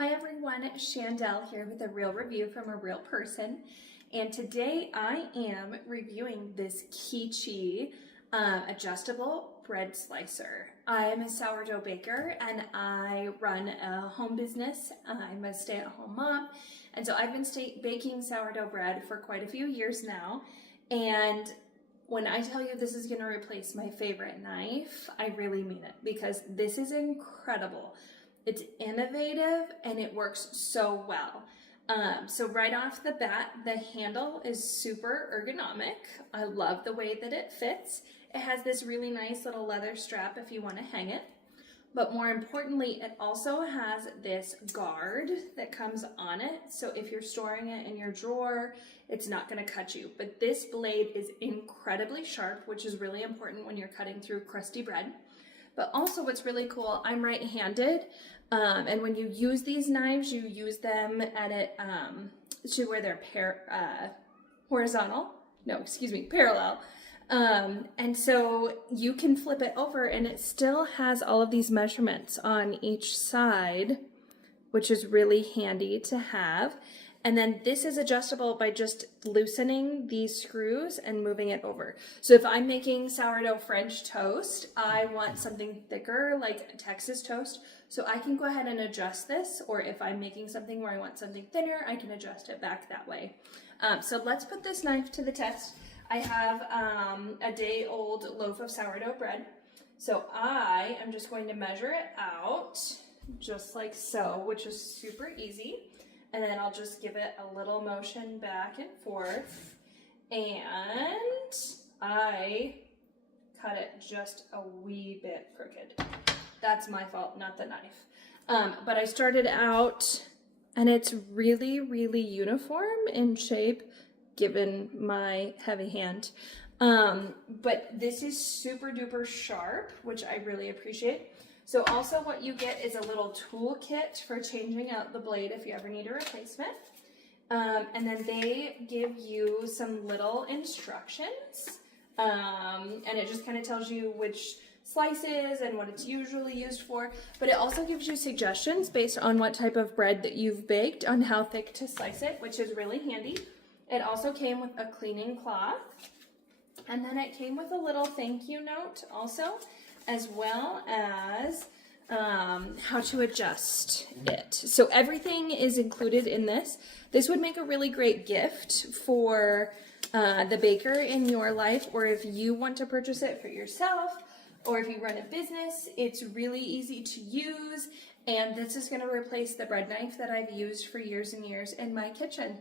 Hi everyone, Shandell here with a real review from a real person, and today I am reviewing this keechee adjustable bread slicer. I'm a sourdough baker and I run a home business. I'm a stay-at-home mom, and so I've been baking sourdough bread for quite a few years now, and when I tell you this is going to replace my favorite knife, I really mean it, because this is incredible. It's innovative and it works so well. So right off the bat, the handle is super ergonomic. I love the way that it fits. It has this really nice little leather strap if you want to hang it. But more importantly, it also has this guard that comes on it. So if you're storing it in your drawer, it's not going to cut you. But this blade is incredibly sharp, which is really important when you're cutting through crusty bread. But also what's really cool, I'm right-handed, and when you use these knives, you use them at it to where they're parallel. And so you can flip it over and it still has all of these measurements on each side, which is really handy to have. And then this is adjustable by just loosening these screws and moving it over. So if I'm making sourdough French toast, I want something thicker like Texas toast. So I can go ahead and adjust this, or if I'm making something where I want something thinner, I can adjust it back that way. So let's put this knife to the test. I have a day-old loaf of sourdough bread. So I am just going to measure it out just like so, which is super easy. And then I'll just give it a little motion back and forth. And I cut it just a wee bit crooked. That's my fault, not the knife. But I started out, and it's really, really uniform in shape, given my heavy hand. But this is super duper sharp, which I really appreciate. So also what you get is a little tool kit for changing out the blade if you ever need a replacement. And then they give you some little instructions. And it just kind of tells you which slices and what it's usually used for. But it also gives you suggestions based on what type of bread that you've baked on how thick to slice it, which is really handy. It also came with a cleaning cloth. And then it came with a little thank you note also, as well as how to adjust it. So everything is included in this. This would make a really great gift for the baker in your life, or if you want to purchase it for yourself, or if you run a business. It's really easy to use, and this is going to replace the bread knife that I've used for years and years in my kitchen.